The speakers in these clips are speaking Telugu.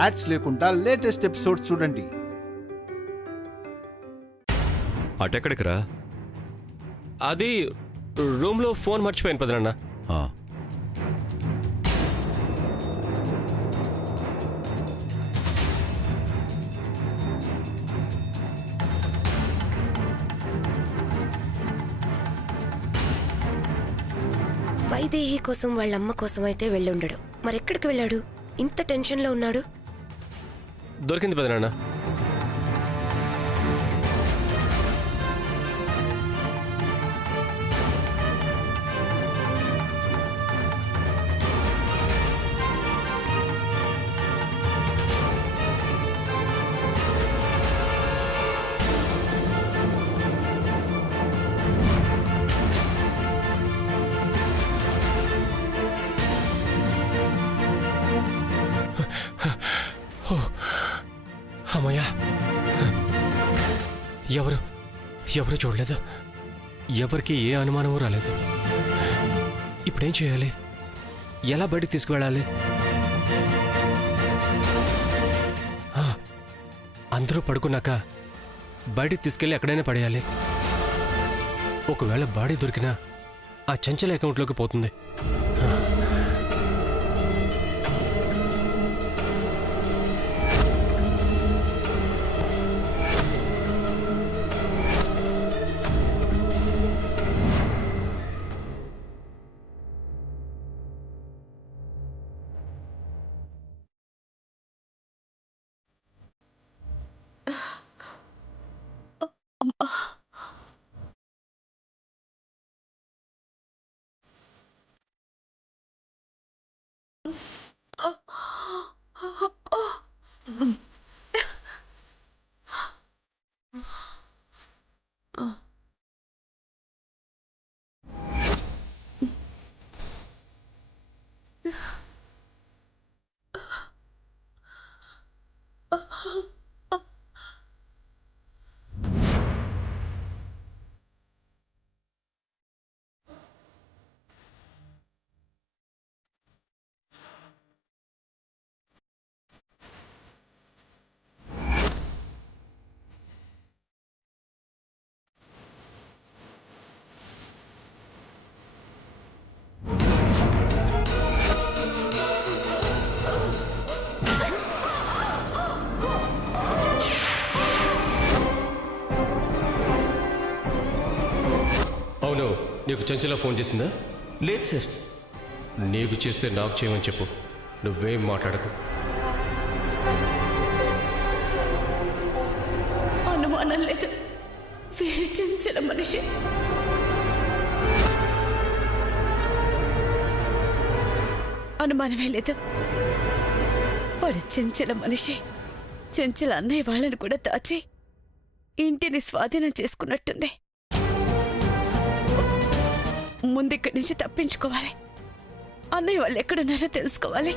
యాడ్స్ లేకుండా లేటెస్ట్ ఎపిసోడ్స్ చూడండి. అటెక్కడికి రా? అది రూమ్లో ఫోన్ మర్చిపోయాను పెదనాన్న. వైదేహి కోసం వాళ్ళమ్మ కోసం అయితే వెళ్ళుండడు. మరెక్కడికి వెళ్ళాడు? ఇంత టెన్షన్లో ఉన్నాడు. దొరికింది పెదనాన్న. అమ్మయ్యా, ఎవరు చూడలేదు, ఎవరికి ఏ అనుమానమూ రాలేదు. ఇప్పుడేం చేయాలి? ఎలా బయటికి తీసుకువెళ్ళాలి? అందరూ పడుకున్నాక బయటికి తీసుకెళ్ళి ఎక్కడైనా పడేయాలి. ఒకవేళ బాడీ దొరికినా ఆ చంచల అకౌంట్లోకి పోతుంది. అవును, నీకు చంచల ఫోన్ చేసిందా? లేదు సార్. నీకు చేస్తే నాకు చేయమని చెప్పు. నువ్వేం మాట్లాడకు. అనుమానం లేదు, వీడి చంచల మనిషి. అనుమానమే లేదు, వాడి చంచల మనిషి. చంచల అన్నయ్య వాళ్ళని కూడా దాచి ఇంటిని స్వాధీనం చేసుకున్నట్టుంది. ముందిక్కడి నుంచి తప్పించుకోవాలి. అన్నయ్య వాళ్ళు ఎక్కడున్నారో తెలుసుకోవాలి.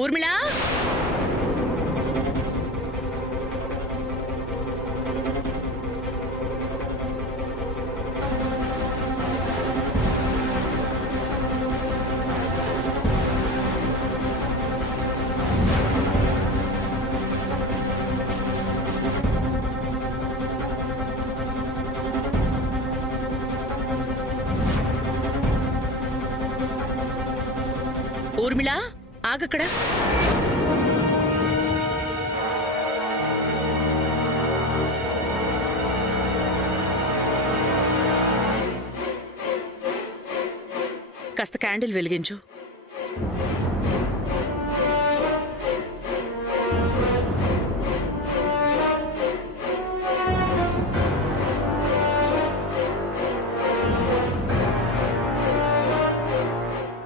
ఊర్మిళ, ఊర్మిళ ఆగక్కడ. కాస్త క్యాండిల్ వెలిగించు.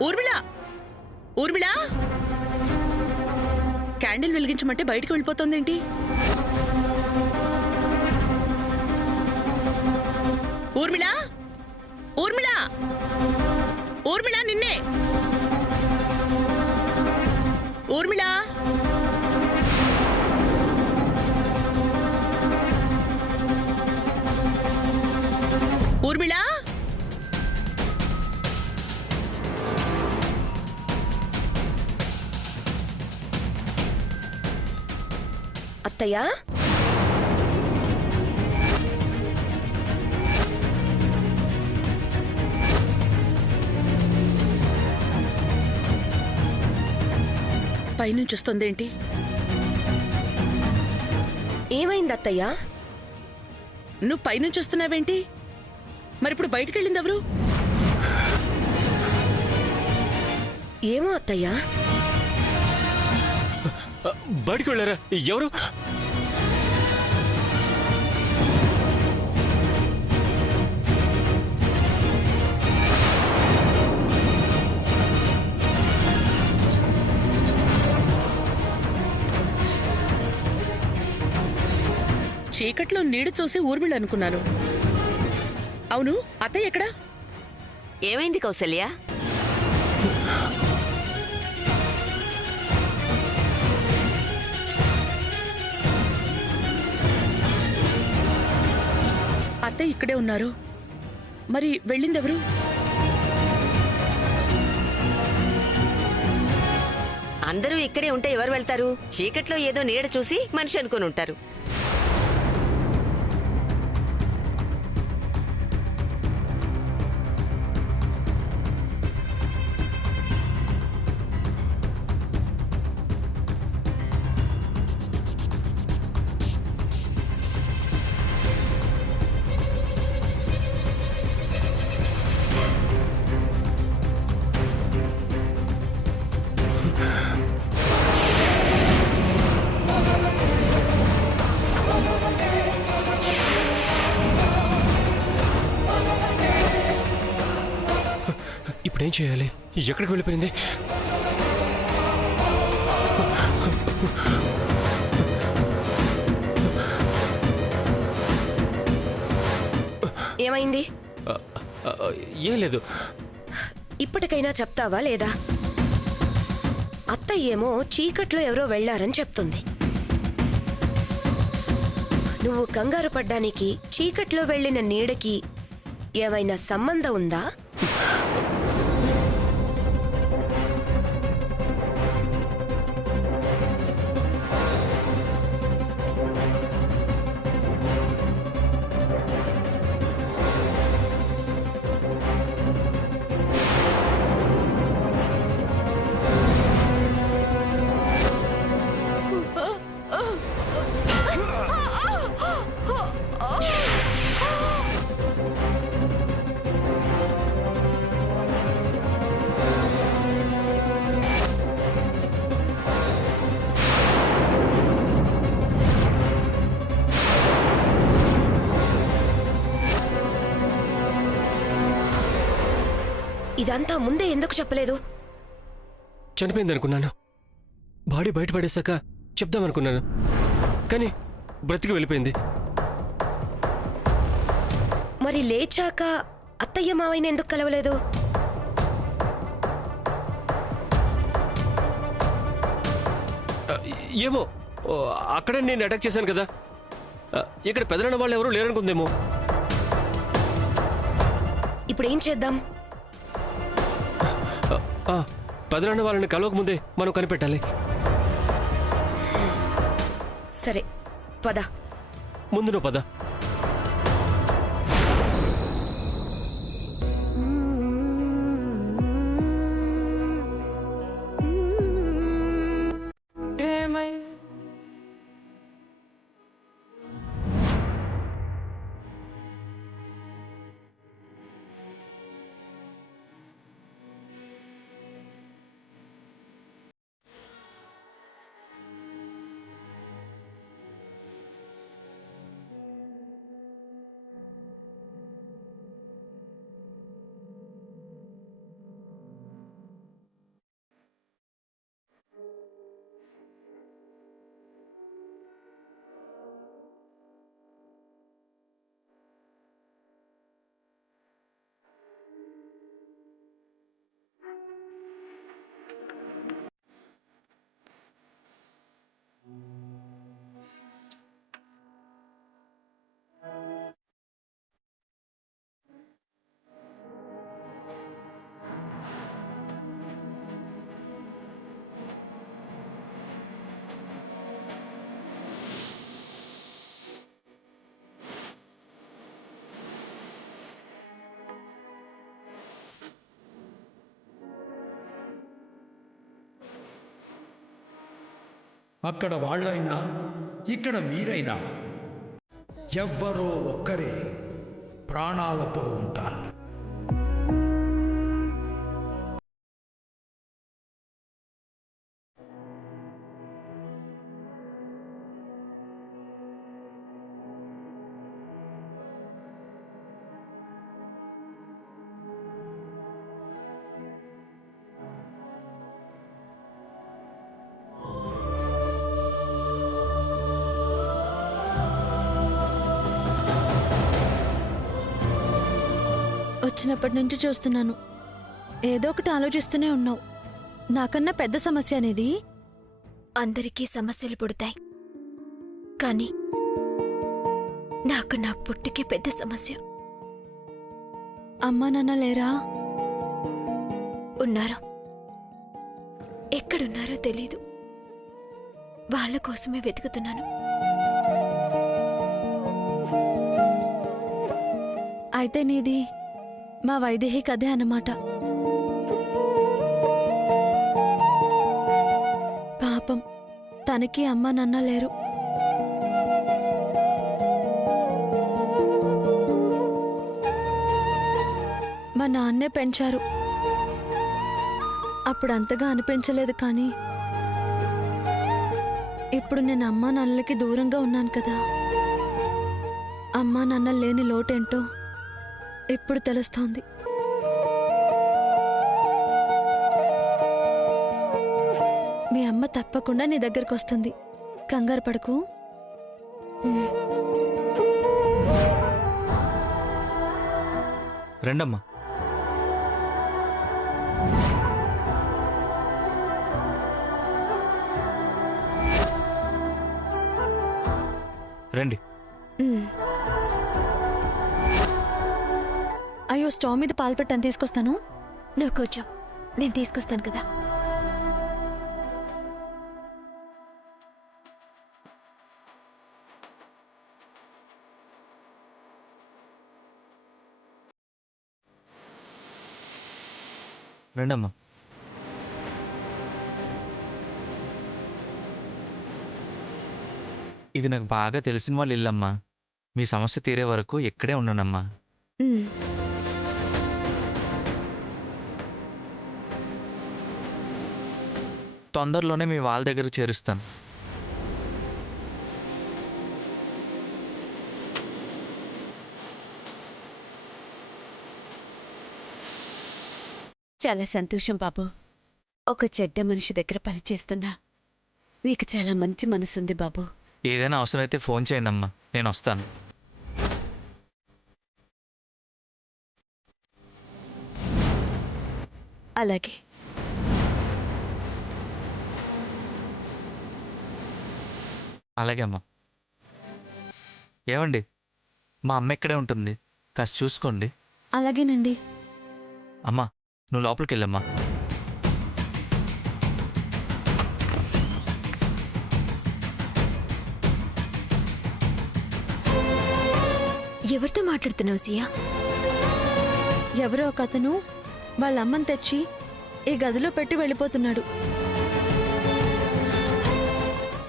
ఊర్మిళ, ఊర్మిళ, క్యాండిల్ వెలిగించు. వెలిగించమంటే బయటికి వెళ్ళిపోతోందేంటి? ఊర్మిళా, ఊర్మిళా, ఊర్మిళా, నిన్నే. ఊర్మిళా, ఊర్మిళా. అత్తయ్య, పైనుంచి వస్తోందేంటి? ఏమైంది అత్తయ్య? నువ్వు పైనుంచి వస్తున్నావేంటి? మరిప్పుడు బయటికి వెళ్ళింది ఎవరు? ఏమో అత్తయ్య. బయటికి వెళ్ళారా? ఎవరు? చీకట్లో నీడు చూసి ఊర్మిళ అనుకున్నాను. అవును, అత్తయ్య ఎక్కడా? ఏమైంది కౌసల్య? అత్తయ్య ఇక్కడే ఉన్నారు. మరి వెళ్ళిందెవరు? అందరూ ఇక్కడే ఉంటే ఎవరు వెళ్తారు? చీకట్లో ఏదో నీడ చూసి మనిషి అనుకుని ఉంటారు. ఇప్పుడేం చేయాలి? ఎక్కడికి వెళ్ళిపోయింది? ఏమైంది? ఏం లేదు. ఇప్పటికైనా చెప్తావా లేదా? అత్తయ్య ఏమో చీకట్లో ఎవరో వెళ్లారని చెప్తుంది. నువ్వు కంగారు పడ్డానికి చీకట్లో వెళ్లిన నీడకి ఏమైనా సంబంధం ఉందా? ఇదంతా ముందే ఎందుకు చెప్పలేదు? చనిపోయింది అనుకున్నాను. బాడీ బయటపడేశాక చెప్దామనుకున్నాను, కానీ బ్రతికి వెళ్ళిపోయింది. మరి లేచాక అత్తయ్య మావయ్యని ఎందుకు కలవలేదు? ఏమో, అక్కడే నేను అటాక్ చేశాను కదా. ఇక్కడ పెదనాన్న వాళ్ళు ఎవరు లేరనుకుందేమో. ఇప్పుడు ఏం చేద్దాం? పెదనాన్న వాళ్ళని కలవక ముందే మనం కనిపెట్టాలి. సరే, పద. ముందు నువ్వు పద. అక్కడ వాళ్ళైనా ఇక్కడ మీరైనా ఎవ్వరో ఒక్కరే ప్రాణాలతో ఉంటారు. వచ్చినప్పటి నుంచి చూస్తున్నాను, ఏదో ఒకటి ఆలోచిస్తూనే ఉన్నావు. నాకన్నా పెద్ద సమస్య అనేది. అందరికీ సమస్యలు పుడతాయి, కానీ నాకు నా పుట్టుకే పెద్ద సమస్య. అమ్మా నాన్న లేరా? ఉన్నారు, ఎక్కడున్నారో తెలీదు. వాళ్ళ కోసమే వెతుకుతున్నాను. అయితే నీది మా వైదేహి కథే అన్నమాట. పాపం, తనకి అమ్మ నాన్న లేరు. మా నాన్నే పెంచారు. అప్పుడు అంతగా అనిపించలేదు, కానీ ఇప్పుడు నేను అమ్మా నాన్నలకి దూరంగా ఉన్నాను కదా. అమ్మా నాన్న లేని లోటేంటో ఇప్పుడు తెలుస్తోంది. మీ అమ్మ తప్పకుండా నీ దగ్గరకు వస్తుంది, కంగారు పడకు. రండమ్మా. రండి. అయ్యో, స్టవ్ మీద పాలు పెట్టని తీసుకొస్తాను. నువ్వు కూర్చో, నేను తీసుకొస్తాను కదా. రండమ్మా. ఇది నాకు బాగా తెలిసిన వాళ్ళ ఇల్లమ్మా. మీ సమస్య తీరే వరకు ఇక్కడే ఉన్నానమ్మా. తొందరలోనే మీ వాళ్ళ దగ్గరకు చేరుస్తాను. చాలా సంతోషం బాబు. ఒక చెడ్డ మనిషి దగ్గర పనిచేస్తున్నా. నీకు చాలా మంచి మనసుంది బాబు. ఏదైనా అవసరమైతే ఫోన్ చేయండి అమ్మా, నేను వస్తాను. అలాగే. అలాగే అమ్మా. ఏమండి, మా అమ్మ ఇక్కడే ఉంటుంది, కాస్త చూసుకోండి. అలాగేనండి. అమ్మా, నువ్వు లోపలికి వెళ్ళమ్మా. ఎవరితో మాట్లాడుతున్నావు సియా? ఎవరో ఒక అతను వాళ్ళ అమ్మని తెచ్చి ఈ గదిలో పెట్టి వెళ్ళిపోతున్నాడు.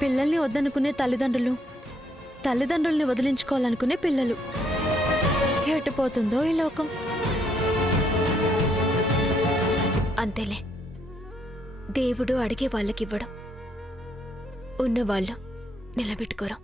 పిల్లల్ని వద్దనుకునే తల్లిదండ్రులు, తల్లిదండ్రుల్ని వదిలించుకోవాలనుకునే పిల్లలు. ఎటుపోతుందో ఈ లోకం. అంతేలే, దేవుడు అడిగే వాళ్ళకివ్వడం, ఉన్నవాళ్ళు నిలబెట్టుకోరు.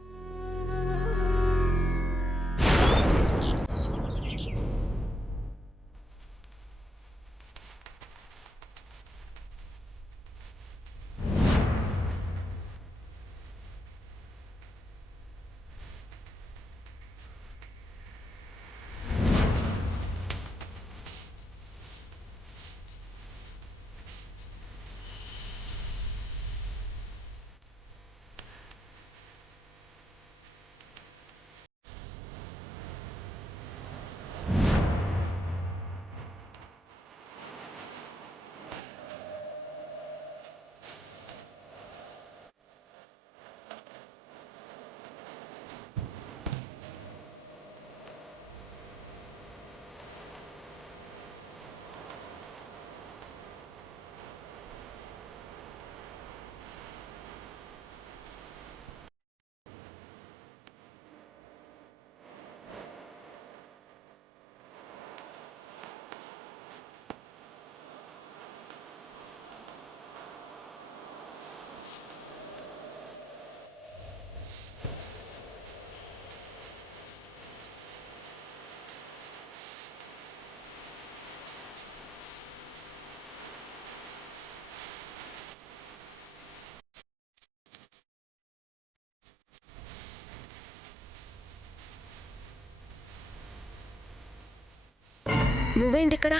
నువ్వేంటిక్కడ?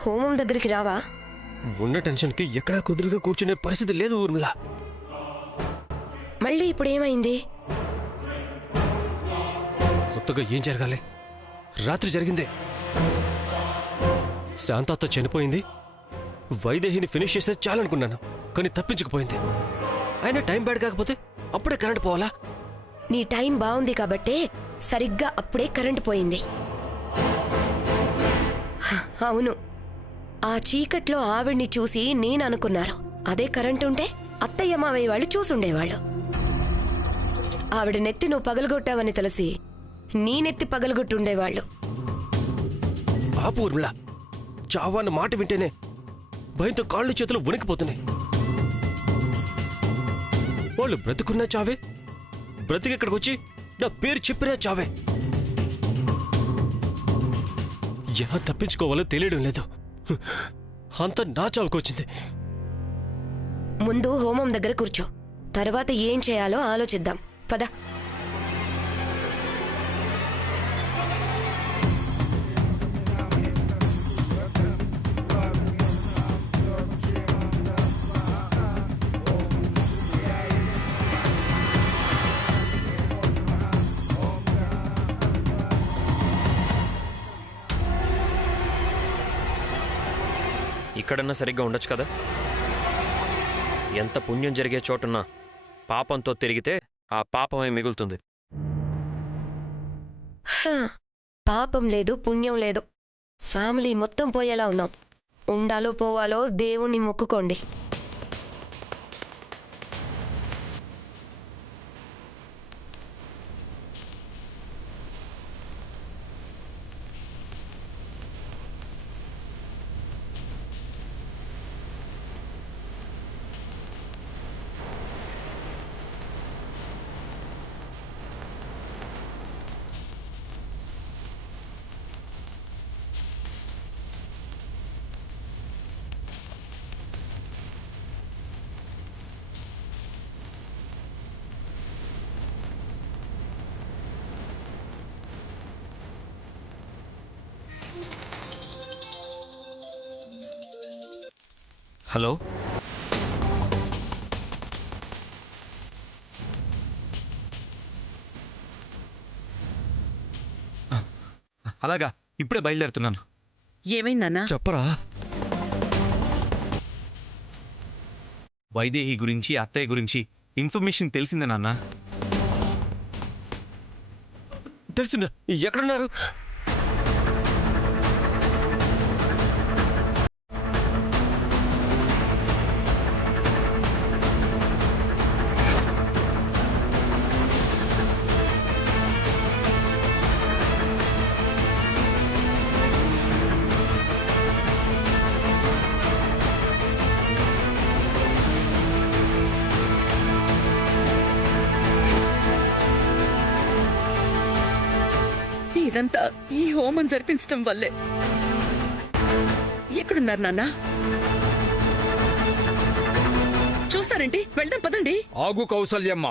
హోమం దగ్గరికి రావా? ఉన్న టెన్షన్కి ఎక్కడా కుదురుగా కూర్చునే పరిస్థితి లేదు ఊర్మిళ. మళ్ళీ ఇప్పుడు ఏమైంది? కొత్తగా ఏం జరగాలి? రాత్రి జరిగిందే. శాంతాతో చనిపోయింది. వైదేహిని ఫినిష్ చేస్తే చాలనుకున్నాను, కానీ తప్పించకపోయింది. అయినా టైం బ్యాడ్ కాకపోతే అప్పుడే కరెంట్ పోవాలా? నీ టైం బాగుంది కాబట్టే సరిగ్గా అప్పుడే కరెంటు పోయింది. అవును, ఆ చీకట్లో ఆవిడ్ని చూసి నేను అనుకున్నారు. అదే కరెంటు ఉంటే అత్తయ్య మావయ్య వాళ్ళు చూసుండేవాళ్ళు. ఆవిడ నెత్తి నువ్వు పగలగొట్టావని తెలిసి నీ నెత్తి పగలగొట్టుండేవాళ్ళు. పాపు ఊర్మిళ, చావన్న మాట వింటేనే భయంతో కాళ్ళు చేతులు వణికిపోతున్నాయి. వాళ్ళు బ్రతుకున్నా చావే, బ్రతికి వచ్చి నా పేరు చెప్పినా చావే. ఎలా తప్పించుకోవాలో తెలియడం లేదు. అంతా నా చావుకొచ్చింది. ముందు హోమం దగ్గర కూర్చో, తర్వాత ఏం చేయాలో ఆలోచిద్దాం. పద. ఇక్కడన్నా సరిగ్గా ఉండొచ్చు కదా. ఎంత పుణ్యం జరిగే చోటున్నా పాపంతో తిరిగితే ఆ పాపమే మిగులుతుంది. పాపం లేదు, పుణ్యం లేదు. ఫ్యామిలీ మొత్తం పోయేలా ఉన్నాం. ఉండాలో పోవాలో దేవుణ్ణి మొక్కుకోండి. హలో, అలాగా ఇప్పుడే బయలుదేరుతున్నాను. ఏమైందన్నా? చెప్పరా. వైదేహి గురించి, అత్తయ్య గురించి ఇన్ఫర్మేషన్ తెలిసిందే నాన్న. తెలిసిందా? ఎక్కడున్నారు? ఇదంతా ఈ హోమం జరిపించటం వల్లే. ఎక్కడున్నారు నాన్న? చూస్తారేంటి? వెళ్దాం పదండి. ఆగు కౌసల్యమ్మ.